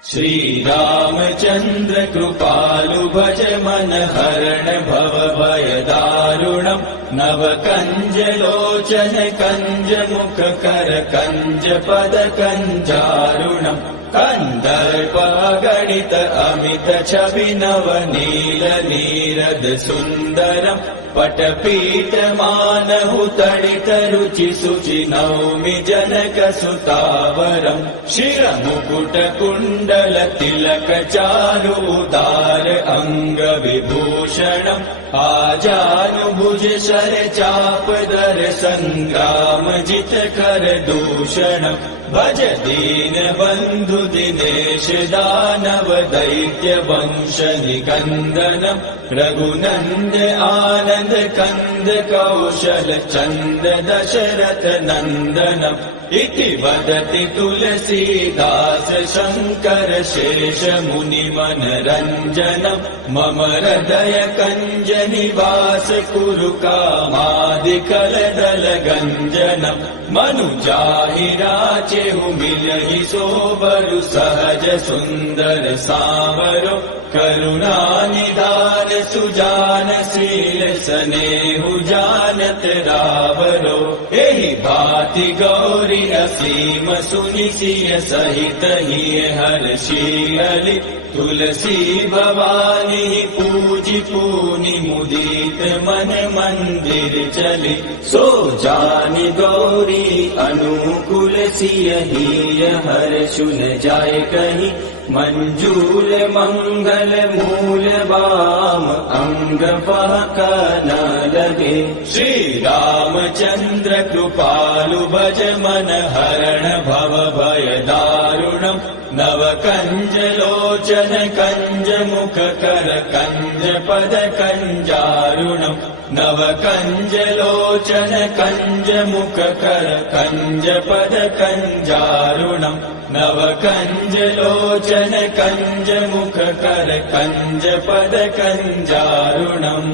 श्री रामचंद्र कृपालु भज मन हरण भव भय दारुणम् नव कंज लोचन कंज मुख कर कंज पद कंजारुणम् कंदर्प गणित अमित छवि नव नील नीरद सुन्दरम् पटपीठ मानहु तडित रुचि शुचि नौमि जनक सुतावरम् शिरमुकुट कुण्डल तिलक चारुदार अंग विभूषणम् आजानुभुज शर चापदर सङ्ग्राम जित कर दूषणम् भज दीन बन्धु दिनेश दानव दैत्य वंश निकन्दनम् रघुनन्द आनन्द कन्द कौशल चन्द दशरथ नन्दनम् इति वदति तुलसीदास शङ्कर शेष मुनि मनरञ्जनम् मम हृदय कञ्ज निवास कुरु कामादिकलदल गञ्जनम् मनुजाहि राचेहु मिलहि सोबरु सहज सुन्दर सावरो करुणा निधान सुजान शील सनेहु जानत रावरो एहि भाति गौरी असीम सुनि सिय सहित हिय हर्षियलि तुलसी भवानी पूजि पूनि मुदित मन मंदिर चली सो जानि गौरी अनुकूल सिय हिय हर्षुन जाय कहि मंजूल मंगल मूल वाम अंग फहक न लगे श्री रामचंद्र कृपालु भज मन हरण भव भय दारुणम् नव कंज लोचन कंज मुख कर कंज पद कंजारुणम् नव कंज लोचन कंज मुख कर कंज पद कंजारुणम् नव कंज लोचन कंज मुख कर कंज पद कंजारुणम्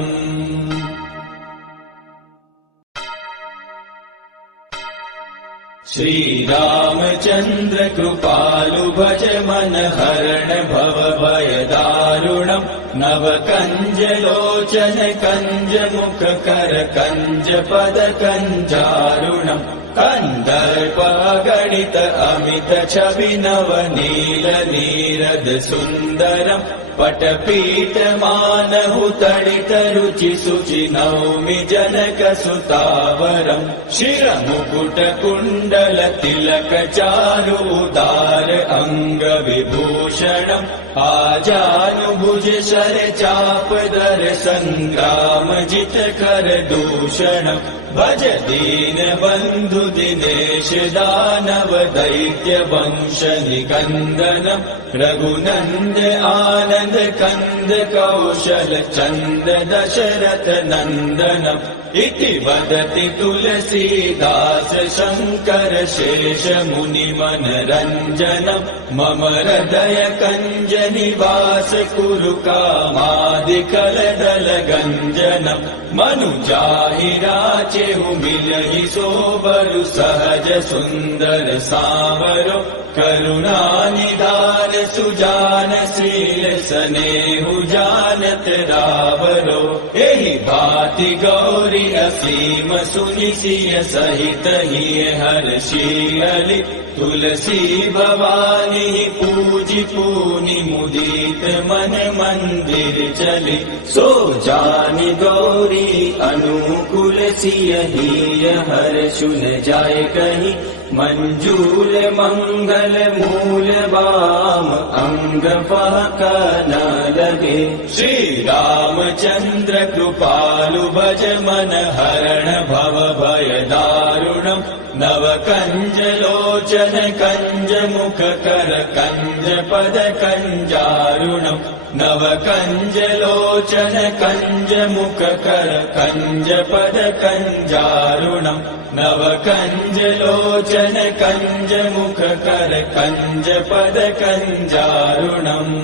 श्री रामचंद्र कृपालु भज मन हरण भव भय दारुणम् नव कंज लोचन कंज मुख कर कंज पद कंजारुणम् कंदर्प गणित अमित छवि नव नील नीरद सुन्दरम् पटपीठ मानहु तडित रुचि शुचि नौमि जनकसुतावरम् शिरमुकुट कुण्डल तिलक चारुदार अंग विभूषणम् आजानुभुज शर चापदर संग्राम जित कर दूषणम् भज दीन बंधु दिनेश दानव दैत्य वंश निकंदनम् रघुनंद आनंद कंद कौशल चंद दशरथ नंदनम् इति वदति तुलसीदास शंकर शेष मुनि मनरंजनम् मम हृदय कंज निवास कुरु कामादिकल दल गंजनम् मनुजाहि राचेहु मिलहि सोबरु सहज सुंदर सावरो करुणा निधान सुजान शील सनेहु जानत रावरो एहि भांति गौरी असीम सुनि सिय सहित हिय हर्षियलि तुलसी भवानी पूजि पूनि मुदित मन मंदिर चली सो जानि गौरी अनुकूल सिय हिय हर्षु न जाय कहीं मंजूल मंगल मूल बाम अंग फहक न लगे श्री रामचंद्र कृपालु भज मन हरण भव भय दारुणम् नव कंज लोचन कंज मुख कर कंज पद कंजारुणम् नव कंज लोचन कंज मुख कर कंज पद कंजारुणम् नव कंज लोचन कंज मुख कर कंज पद कंजारुणम्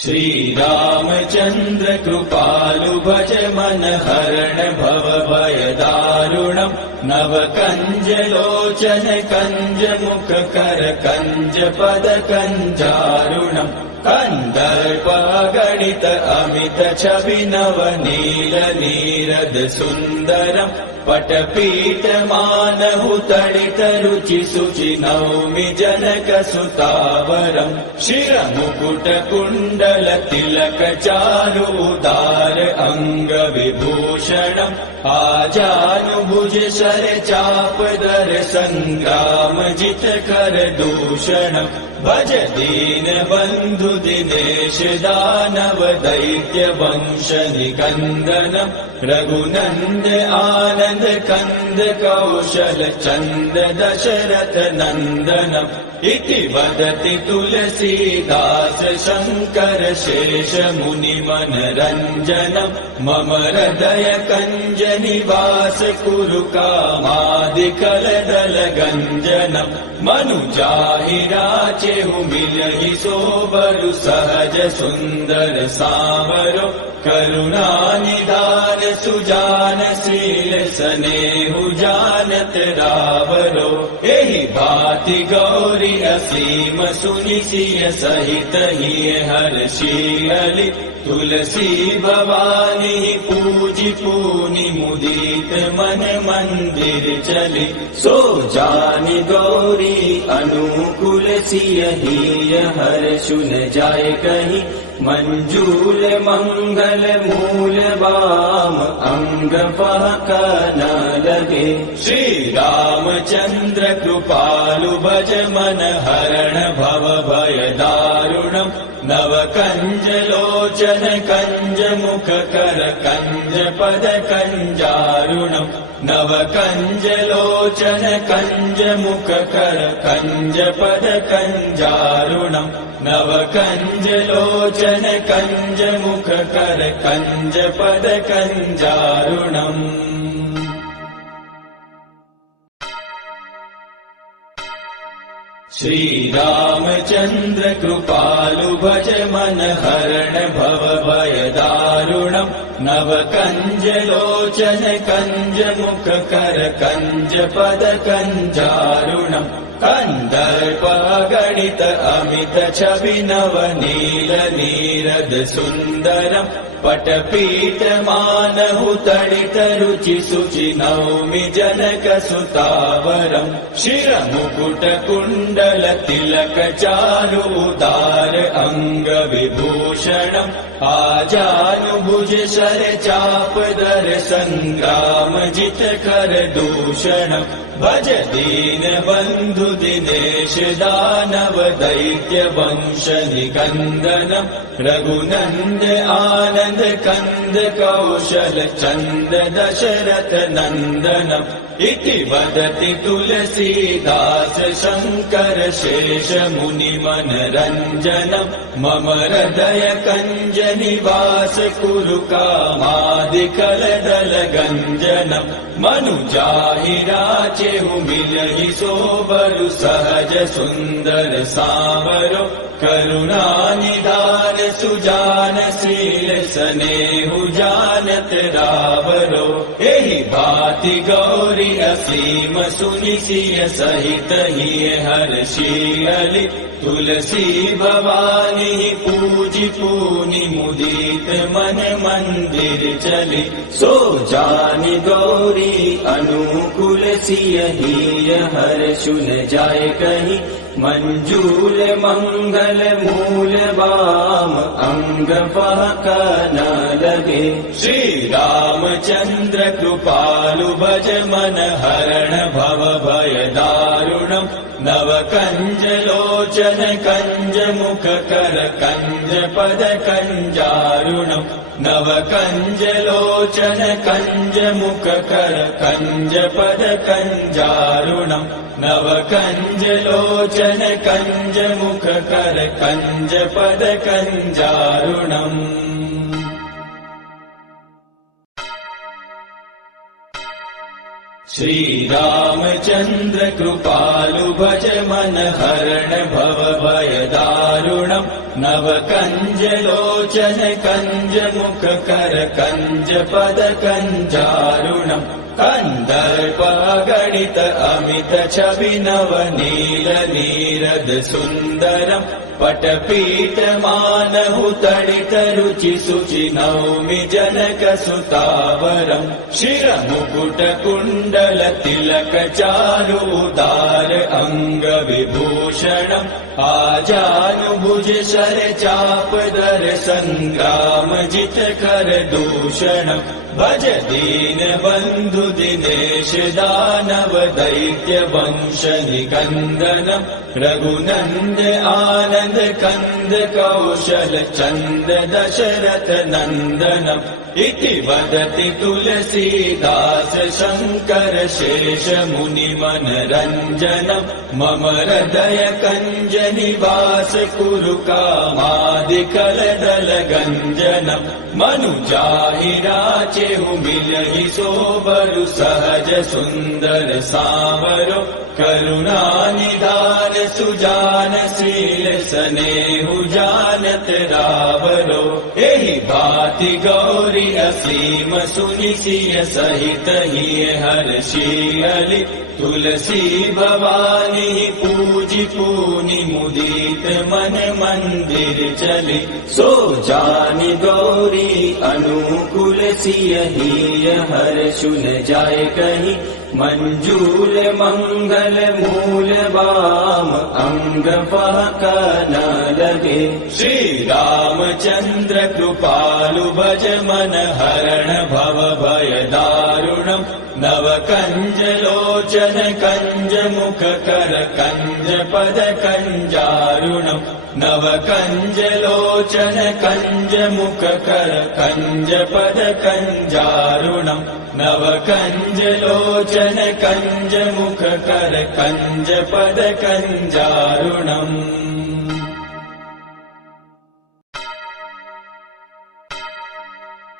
श्री रामचंद्र कृपालु भज मन हरण भव भय दारुणम् नव कंज लोचन कंज मुख कर कंज पद कंजारुणम् कंदर्प गणित अमित छवि नव नील नीरद सुंदरम् पटपीठ मानहु तडित रुचि शुचि नौमि जनक सुतावरम् शिरमुकुट कुण्डल तिलक चारुदार अंग विभूषणम् आजानुभुज शर चापदर संग्राम जित कर दूषणम् भज दीन बंधु दिनेश दानव दैत्य वंश निकंदनम् रघुनंद आनंद कंद कौशल चंद दशरथ नंदनम् इति वदति तुलसीदास शंकर शेष मुनि मनरंजनम् मम हृदय कंज निवास कुरु कामादिकल दल गंजनम् मनुजाहि राचेहु मिलहि सोबरु सहज सुंदर सावरो करुणा निधान सुजान शील सनेहु जानत रावरो एहि भांति गौरी असीम सुनि सिय सहित हिय हर्षियलि तुलसी भवानी पूजि पूनि मुदित मन मंदिर चली सो जानि गौरी अनुकूल सिय हिय हर्षु न जाय कहीं मंजूल मंगल मूल बाम अंग फहक न लगे श्री रामचंद्र कृपालु भज मन हरण भव भय दारुणम् नव कंज लोचन कंज मुख कर कंज पद कंजारुणम् नव कंज लोचन कंज मुख कर कंज पद कंजारुणम् नव कंज लोचन कंज मुख कर कंज पद कंजारुणम् श्री रामचंद्र कृपालु भज मन हरण भव भय दारुणम् नव कंज लोचन कंज मुख कर कंज पद कंजारुणम् कंदर्प गणित अमित छवि नव नील नीरद सुंदरम् पटपीठ मानहु तडित रुचि सुचि नौमि जनक सुतावरम् शिर मुकुट कुंडल तिलक चारु उदार अंग विभूषणम् आजानुभुज शर चाप दर संग्राम जित कर दूषणम् भज दीन बंधु दिनेश दानव दैत्य वंश निकंदनम् रघुनंद आनंद कंद कौशल चंद दशरथ नंदनम् इति वदति तुलसीदास शंकर शेष मुनि मनरंजनम् मम हृदय कंज निवास कुरु कामादिकल दल गंजनम् मनु जाहि राचेहु मिलहि सोबरु सहज सुंदर सावरो करुणा निधान सुजान शील स्नेहु जानत रावरो एहि भाति गौरी असीम सुनि सिय सहित हिय हर्षियलि तुलसी भवानी पूजि पूनि मुदित मन मंदिर चली सो जानि गौरी अनुकूल सिय हिय हर्षुन जाय कहि मंजूल मंगल मूल वाम अंग फहक न लगे श्री रामचंद्र कृपालु भज मन हरण भव भय दारुणम् नव कंज लोचन कंज मुख कर कंज पद कंजारुणम् नव कंज लोचन कंज मुख कर कंज पद कंजारुणम् नव कंज लोचन कंज मुख कर कंज पद कंजारुणम् श्री रामचंद्र कृपालु भज मन हरण भव भय दारुणम् नव कंज लोचन कंज मुख कर कंज पद कंजारुणम् कंदर्प गणित अमित छवि नव नील नीरद सुंदरम् पटपीठ मानहु तडित रुचि सुचि नौमि जनक सुतावरम् शिर मुकुट कुंडल तिलक चारु उदार अंग विभूषणम् आजानुभुज शर चाप दर संग्राम जित कर दूषणम् भज दीन बंधु दिनेश दानव दैत्य वंश निकंदनम् रघुनंद आनंद कंद कौशल चंद दशरथ नंदनम् इति वदति तुलसीदास शंकर शेष मुनि मनरंजनम् मम हृदय कंज निवास कुरु कामादिकल दल गंजनम् मनु जाहि राचेहु मिलहि सोबरु सहज सुंदर सावरो करुणा निधान सुजान शील स्नेहु जानत रावरो एहि भाति गौरी असीम सुनि सिय सहित हिय हर्षियलि तुलसी भवानी पूजि पूनि मुदित मन मंदिर चली सो जानि गौरी अनुकूल सिय हिय हर्षुन जाय कहि मंजूल मंगल मूल वाम अंग फहक न लगे श्री रामचंद्र कृपालु भज मन हरण भव भय दारुणम् नव कंज लोचन कंज मुख कर कंज पद कंजारुणम् नव कंज लोचन कंज मुख कर कंज पद कंजारुणम् नव कंज लोचन कंज मुख कर कंज पद कंजारुणम्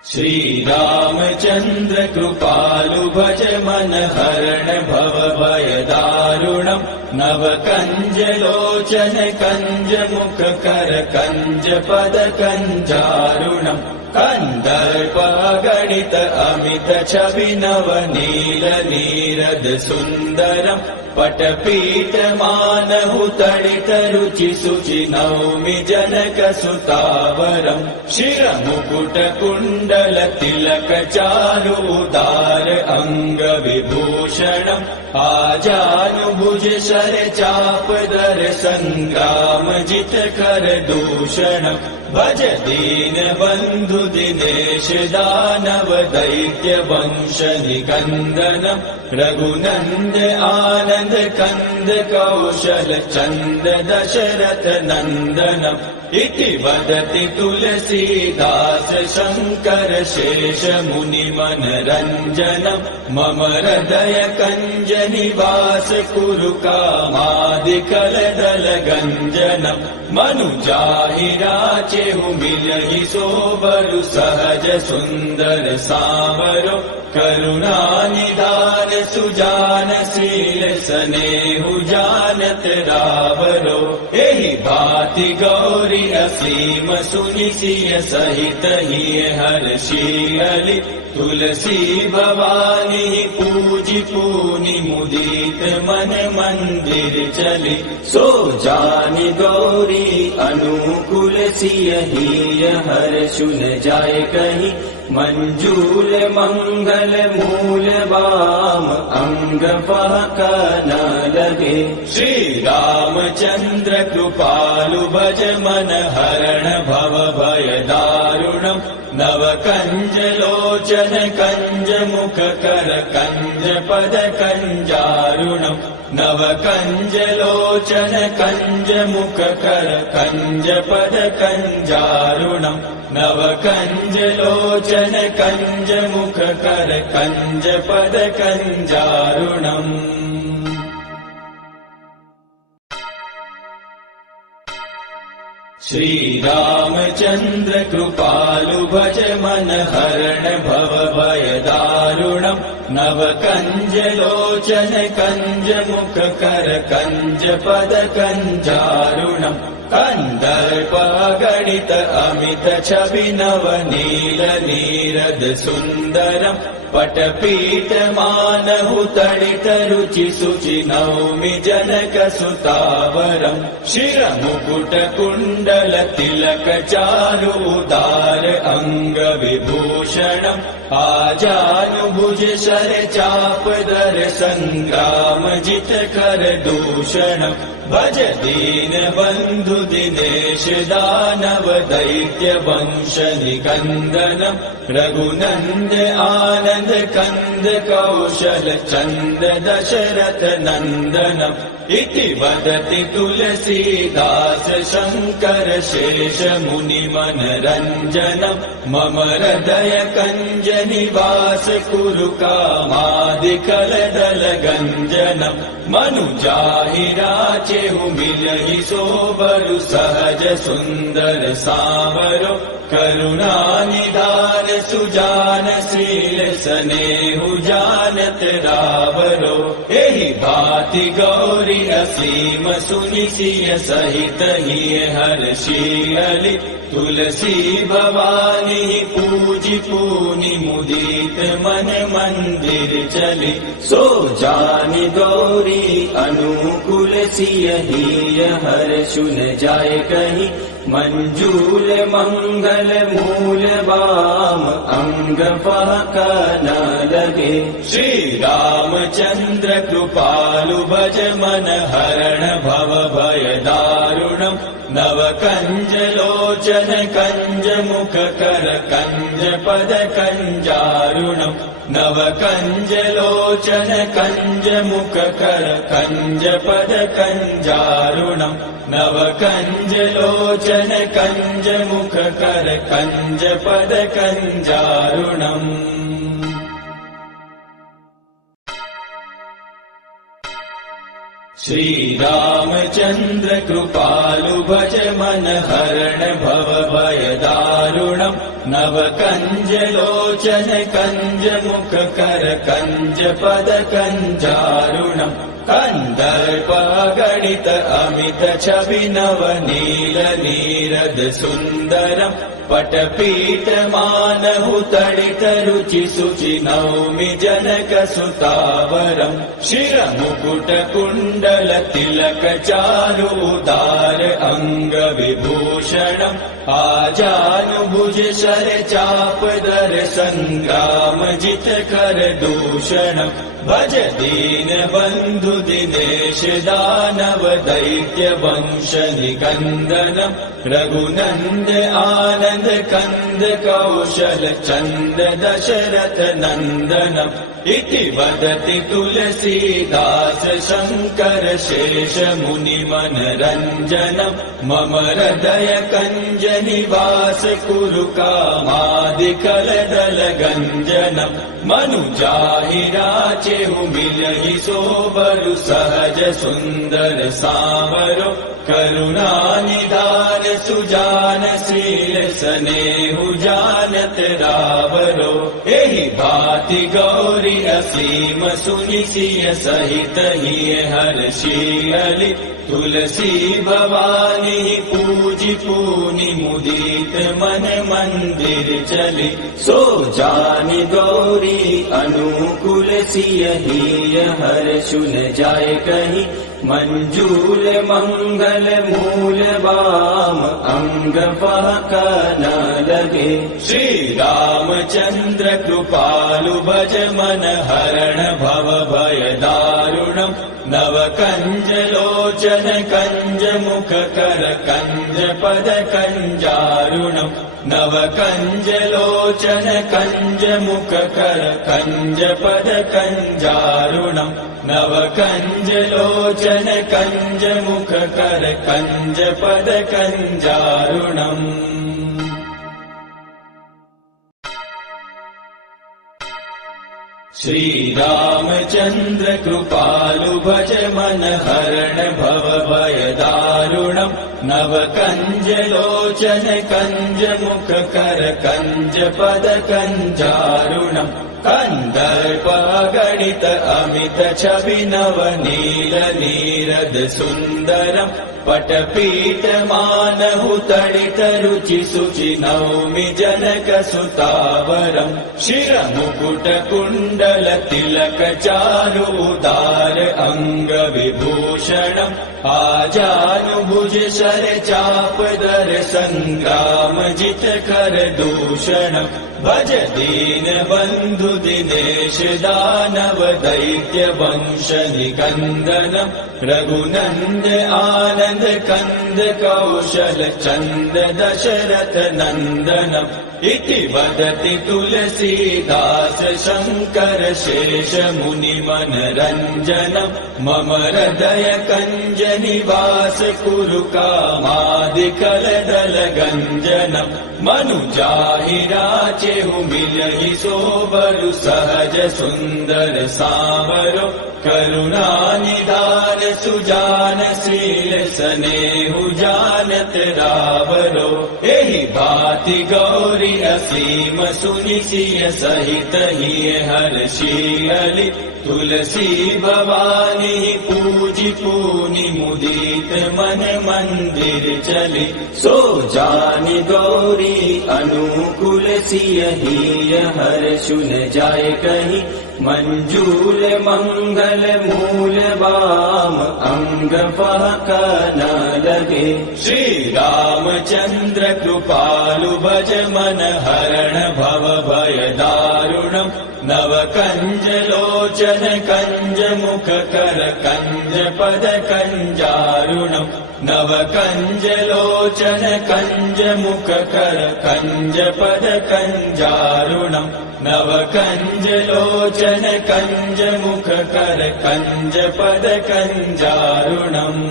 श्री रामचंद्र कृपालु भज मन हरण भव भय दारुणम् नव कंज लोचन कंज मुख कर कंज पद कंजारुणम कंदर्प गणित अमित छवि नव नील नीरद सुंदरम पटपीठ मानहु तडित रुचि सुचि नौमि जनक सुतावरम शिर मुकुट कुंडल तिलक चारु उदार अंग विभूषणम आजानुभुज शर चाप दर संग्राम जित कर दूषणम भज दीन बंधु दिनेश दानव दैत्य वंश निकंदनम रघुनंद आनंद कंद कौशल चंद दशरथ नंदनम इति वदति तुलसीदास शंकर शेष मुनि मनरंजनम मम हृदय कंज निवास कुरु कामादिकल दल गंजनम मनु जाहि राचेहु मिलहि सोबरु सहज सुंदर सावरो करुणा निदान सुजान शील स्नेहु जानत रावरो एहि भांति गौरी असीम सुनि सिय सहित ही हर्षियलि तुलसी भवानी पूजि पूनि मुदित मन मंदिर चली सो जानि गौरी अनुकूल सिय ही हर्षुन जाय कही मंजूल मंगल मूल वाम अंग बहक न लगे श्री रामचंद्र कृपालु भज मन हरण भव भय दारुणम नव कंज लोचन कंज मुख कर कंज पद कंजारुणम नव कंज लोचन कंज मुख कर कंज पद कंजारुणम नव कंज लोचन कंज मुख कर कंज पद कंजारुणम श्री रामचंद्र कृपालु भज मन हरण भव भय दारुणम नव कंज लोचन कंज मुख कर कंज पद कंजारुणम कंदर्प गणित अमित छवि नव नील नीरद सुंदरम पटपीठ मानहु तडित रुचि सुचि नौमि जनक सुतावरम शिर मुकुट कुंडल तिलक चारु उदार अंग विभूषणम आजानुभुज शर चाप दर संग्राम जित कर दूषणम भज दीन बंधु दिनेश दानव दैत्य वंश निकंदनम रघुनंद आनंद कंद कौशल चंद दशरथ नंदनम इति वदति तुलसीदास शंकर शेष मुनि मनरंजनम मम हृदय कंज निवास कुरु कामादिकल दल गंजनम मनु जाहि राचेहु मिलहि सोबरु सहज सुंदर सावरो करुणा निदान सुजान शील स्नेहु जानत रावरो एहि भांति गौरी असीम सुनि सिय सहित ही हर्षियलि तुलसी भवानी पूजि पूनि मुदित मन मंदिर चली सो जानि गौरी अनुकूल सिय ही हर्षुन जाय कही मंजूल मंगल मूल वाम अंग बहक न लगे श्री रामचंद्र कृपालु भज मन हरण भव भय दारुणम नव कंज लोचन कंज मुख कर कंज पद कंजारुणम नव कंज लोचन कंज मुख कर कंज पद कंजारुणम नव कंज लोचन कंज मुख कर कंज पद कंजारुणम श्री रामचंद्र कृपालु भज मन हरण भव भय दारुणम नव कंज लोचन कंज मुख कर कंज पद कंजारुणम कन्दर्प गणित अमित छवि नव नील नीरद सुन्दरम् पटपीठ मानहु तडित रुचि शुचि नौमि जनक सुतावरम् शिर मुकुट कुण्डल तिलक चारु उदार अंग विभूषणम् आजानुभुज शर चाप दर संग्राम जित कर दूषणम् भज दीन बंधु दिनेश दानव दैत्य वंश निकंदनम् रघुनंद आनंद कंद कौशल चंद दशरथ नंदनम् इति वदति तुलसीदास शंकर शेष मुनि मनरंजनम् मम हृदय कंज निवास कुरु कामादिकल दल गंजनम् मनुजाहि राचेहु मिलहि सोबरु सहज सुंदर सावरो करुणा निधान सुजान शील स्नेहु जानत रावरो एहि भांति गौरी असीम सुनि सिय सहित हिय हर्षियलि तुलसी भवानी पूजि पूनि मुदित मन मंदिर चली सो जानि गौरी अनुकूल सिय हिय हर्षु न जाय कहि मंजूल मंगल मूल वाम अंग फहक न लगे श्री रामचंद्र कृपालु भज मन हरण भव भय दारुणम् नव कंज लोचन कंज मुख कर कंज पद कंजारुणम् नव कंज लोचन कंज मुख कर कंज पद कंजारुणम् नव कंज लोचन कंज मुख कर कंज पद कंजारुणम् श्री रामचंद्र कृपालु भज मन हरण भव भय दारुणम् नव कंज लोचन कंज मुख कर कंज पद कंजारुणम् कन्दर्प गणित अमित छवि नव नील नीरद सुन्दरम् पटपीठ मानहु तडित रुचि शुचि नौमि जनक सुतावरम् शिर मुकुट कुण्डल तिलक चारु उदार अंग विभूषणम् आजानुभुज शर चाप दर संग्राम जित कर दूषणम् भज दीन बंधु दिनेश दानव दैत्य वंश निकंदनम् रघुनंद आनंद कंद कौशल चंद दशरथ नंदनम् इति वदति तुलसीदास शंकर शेष मुनि मनरंजनम् मम हृदय कंज निवास कुरु कामादिकल दल गंजनम् मनुजाहि राचेहु मिलहि सोबरु सहज सुंदर सावरो करुणा निधान सुजान शील स्नेहु जानत रावरो एहि भांति गौरी असीम सुनि सिय सहित हिय हर्षियलि तुलसी भवानी पूजि पूनि मुदित मन मंदिर चली सो जानि गौरी अनुकूल सिय हिय हर्षु न जाय कहि मंजूल मंगल मूल वाम अंग फहक न लगे श्री रामचंद्र कृपालु भज मन हरण भव भय दारुणम् नव कंज लोचन कंज मुख कर कंज पद कंजारुणम् नव कंज लोचन कंज मुख कर कंज पद कंजारुणम् नव कंज लोचन कंज मुख कर कंज पद कंजारुणम्।